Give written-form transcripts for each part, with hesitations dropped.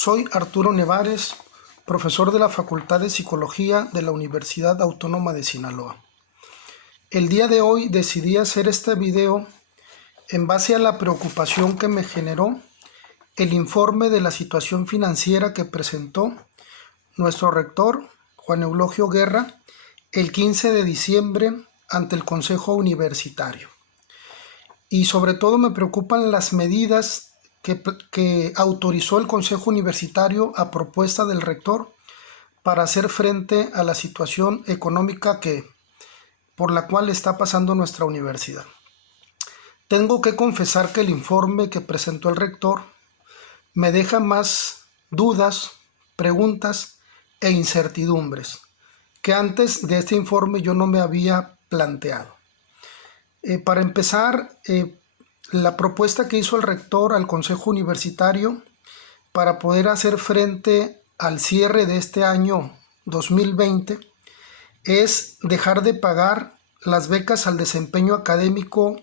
Soy Arturo Nevares, profesor de la Facultad de Psicología de la Universidad Autónoma de Sinaloa. El día de hoy decidí hacer este video en base a la preocupación que me generó el informe de la situación financiera que presentó nuestro rector, Juan Eulogio Guerra, el 15 de diciembre ante el Consejo Universitario. Y sobre todo me preocupan las medidas que autorizó el Consejo Universitario a propuesta del rector para hacer frente a la situación económica por la cual está pasando nuestra universidad. Tengo que confesar que el informe que presentó el rector me deja más dudas, preguntas e incertidumbres que antes de este informe yo no me había planteado. Para empezar, la propuesta que hizo el rector al Consejo Universitario para poder hacer frente al cierre de este año 2020 es dejar de pagar las becas al desempeño académico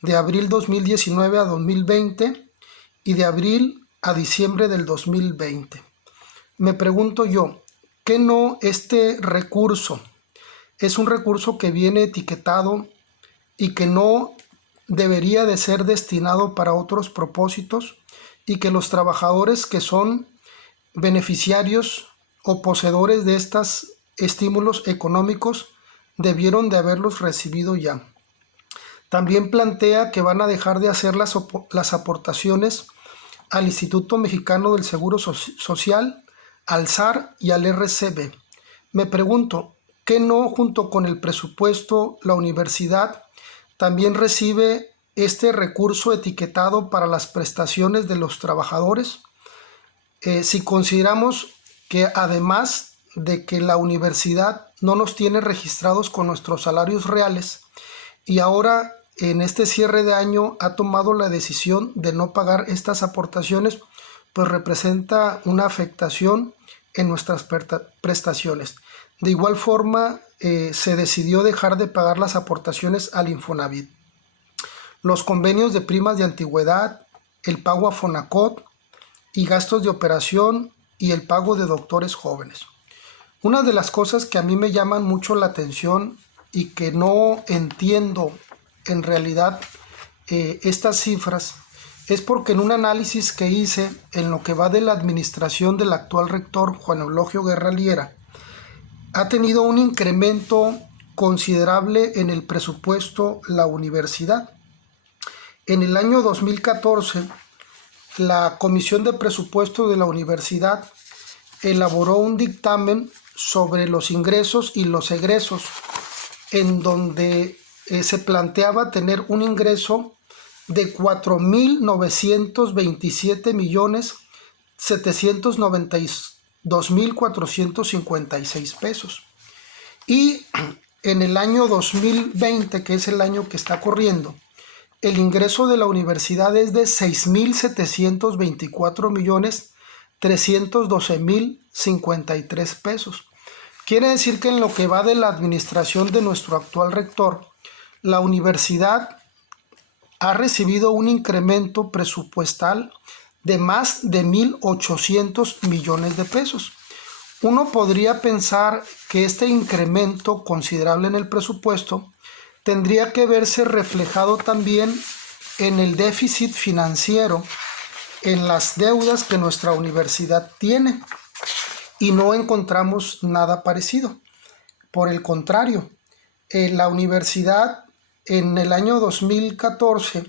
de abril 2019 a 2020 y de abril a diciembre del 2020. Me pregunto yo, ¿qué no este recurso es un recurso que viene etiquetado y que no debería de ser destinado para otros propósitos y que los trabajadores que son beneficiarios o poseedores de estos estímulos económicos debieron de haberlos recibido ya? También plantea que van a dejar de hacer las aportaciones al Instituto Mexicano del Seguro Social, al SAR y al RCB. Me pregunto, ¿qué no junto con el presupuesto la universidad también recibe este recurso etiquetado para las prestaciones de los trabajadores? Si consideramos que además de que la universidad no nos tiene registrados con nuestros salarios reales y ahora en este cierre de año ha tomado la decisión de no pagar estas aportaciones, pues representa una afectación en nuestras prestaciones. De igual forma, se decidió dejar de pagar las aportaciones al Infonavit, los convenios de primas de antigüedad, el pago a Fonacot y gastos de operación y el pago de doctores jóvenes. Una de las cosas que a mí me llaman mucho la atención y que no entiendo en realidad estas cifras es porque en un análisis que hice en lo que va de la administración del actual rector Juan Eulogio Guerra Liera, ha tenido un incremento considerable en el presupuesto la universidad. En el año 2014, la Comisión de Presupuesto de la universidad elaboró un dictamen sobre los ingresos y los egresos, en donde se planteaba tener un ingreso de 4,792,456 pesos. Y en el año 2020, que es el año que está corriendo, el ingreso de la universidad es de 6,724,312,053 pesos. Quiere decir que en lo que va de la administración de nuestro actual rector, la universidad ha recibido un incremento presupuestal de más de 1,800 millones de pesos. Uno podría pensar que este incremento considerable en el presupuesto tendría que verse reflejado también en el déficit financiero, en las deudas que nuestra universidad tiene, y no encontramos nada parecido. Por el contrario, la universidad en el año 2014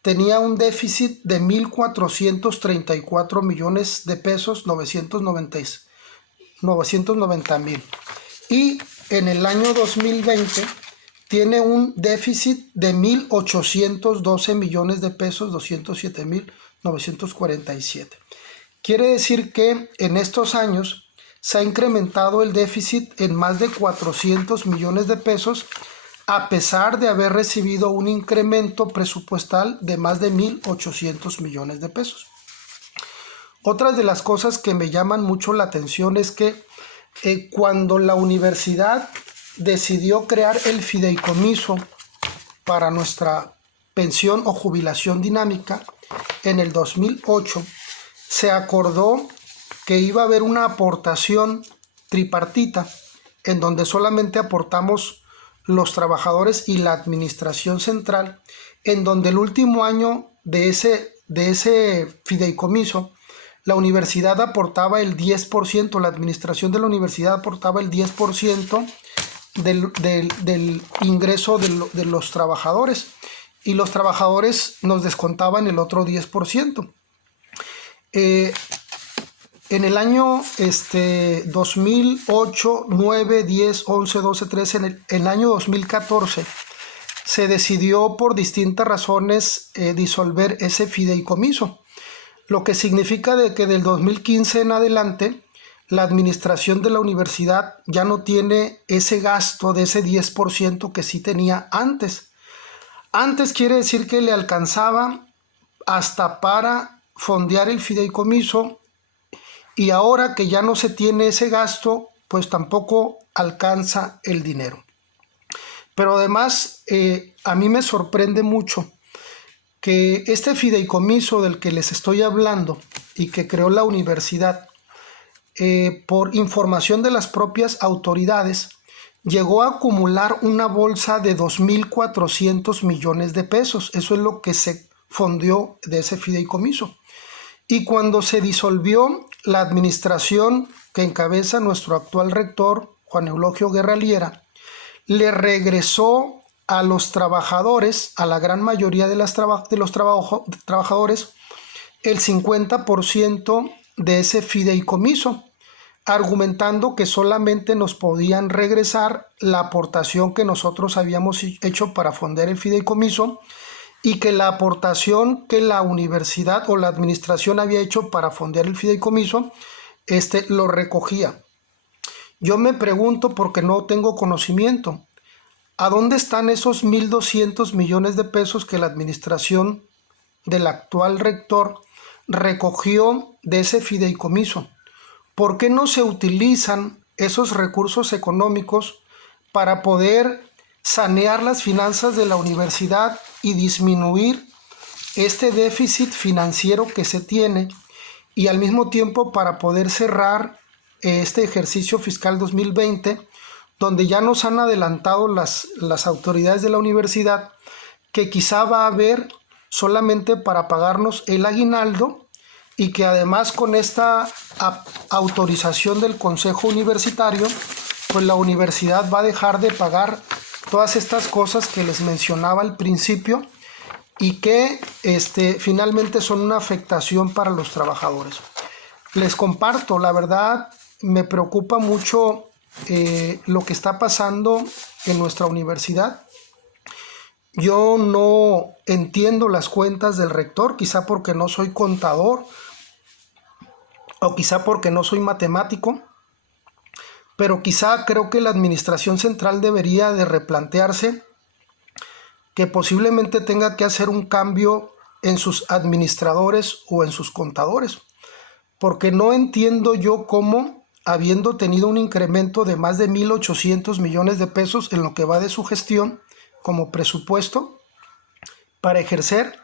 tenía un déficit de 1,434 millones de pesos, 990 mil. Y en el año 2020 tiene un déficit de 1,812 millones de pesos, 207,947. Quiere decir que en estos años se ha incrementado el déficit en más de 400 millones de pesos, a pesar de haber recibido un incremento presupuestal de más de 1,800 millones de pesos. Otras de las cosas que me llaman mucho la atención es que cuando la universidad decidió crear el fideicomiso para nuestra pensión o jubilación dinámica en el 2008, se acordó que iba a haber una aportación tripartita en donde solamente aportamos los trabajadores y la administración central, en donde el último año de ese fideicomiso, la universidad aportaba el 10%, la administración de la universidad aportaba el 10% del ingreso de los trabajadores, y los trabajadores nos descontaban el otro 10%. En el año 2008, 9, 10, 11, 12, 13, en el año 2014, se decidió por distintas razones disolver ese fideicomiso, lo que significa de que del 2015 en adelante la administración de la universidad ya no tiene ese gasto de ese 10% que sí tenía antes. Antes quiere decir que le alcanzaba hasta para fondear el fideicomiso, y ahora que ya no se tiene ese gasto, pues tampoco alcanza el dinero. Pero además, a mí me sorprende mucho que este fideicomiso del que les estoy hablando y que creó la universidad, por información de las propias autoridades, llegó a acumular una bolsa de 2.400 millones de pesos. Eso es lo que se fondeó de ese fideicomiso. Y cuando se disolvió, la administración que encabeza nuestro actual rector, Juan Eulogio Guerra Liera, le regresó a los trabajadores, a la gran mayoría de los trabajadores, el 50% de ese fideicomiso, argumentando que solamente nos podían regresar la aportación que nosotros habíamos hecho para fondear el fideicomiso, y que la aportación que la universidad o la administración había hecho para fondear el fideicomiso, lo recogía. Yo me pregunto, porque no tengo conocimiento, ¿a dónde están esos 1.200 millones de pesos que la administración del actual rector recogió de ese fideicomiso? ¿Por qué no se utilizan esos recursos económicos para poder sanear las finanzas de la universidad y disminuir este déficit financiero que se tiene, y al mismo tiempo para poder cerrar este ejercicio fiscal 2020, donde ya nos han adelantado las autoridades de la universidad que quizá va a haber solamente para pagarnos el aguinaldo, y que además con esta autorización del Consejo Universitario, pues la universidad va a dejar de pagar todas estas cosas que les mencionaba al principio, y que finalmente son una afectación para los trabajadores. Les comparto, la verdad me preocupa mucho lo que está pasando en nuestra universidad. Yo no entiendo las cuentas del rector, quizá porque no soy contador o quizá porque no soy matemático, pero quizá creo que la administración central debería de replantearse que posiblemente tenga que hacer un cambio en sus administradores o en sus contadores, porque no entiendo yo cómo, habiendo tenido un incremento de más de 1.800 millones de pesos en lo que va de su gestión como presupuesto para ejercer,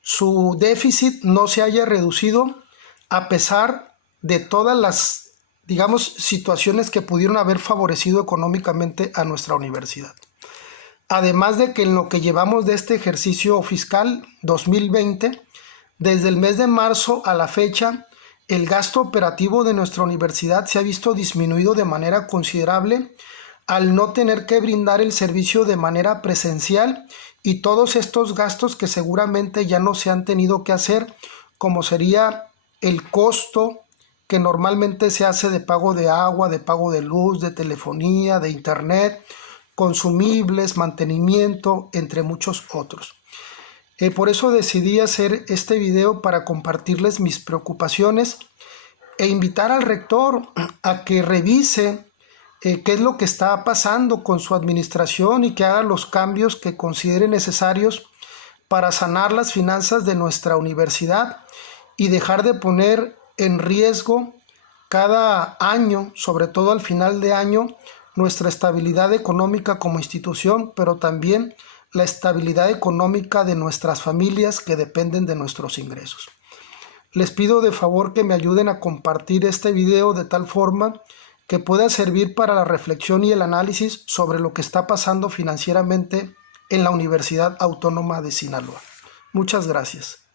su déficit no se haya reducido a pesar de todas las, digamos, situaciones que pudieron haber favorecido económicamente a nuestra universidad. Además de que en lo que llevamos de este ejercicio fiscal 2020, desde el mes de marzo a la fecha, el gasto operativo de nuestra universidad se ha visto disminuido de manera considerable al no tener que brindar el servicio de manera presencial, y todos estos gastos que seguramente ya no se han tenido que hacer, como sería el costo que normalmente se hace de pago de agua, de pago de luz, de telefonía, de internet, consumibles, mantenimiento, entre muchos otros. Por eso decidí hacer este video, para compartirles mis preocupaciones e invitar al rector a que revise qué es lo que está pasando con su administración y que haga los cambios que considere necesarios para sanar las finanzas de nuestra universidad y dejar de poner en riesgo cada año, sobre todo al final de año, nuestra estabilidad económica como institución, pero también la estabilidad económica de nuestras familias que dependen de nuestros ingresos. Les pido de favor que me ayuden a compartir este video de tal forma que pueda servir para la reflexión y el análisis sobre lo que está pasando financieramente en la Universidad Autónoma de Sinaloa. Muchas gracias.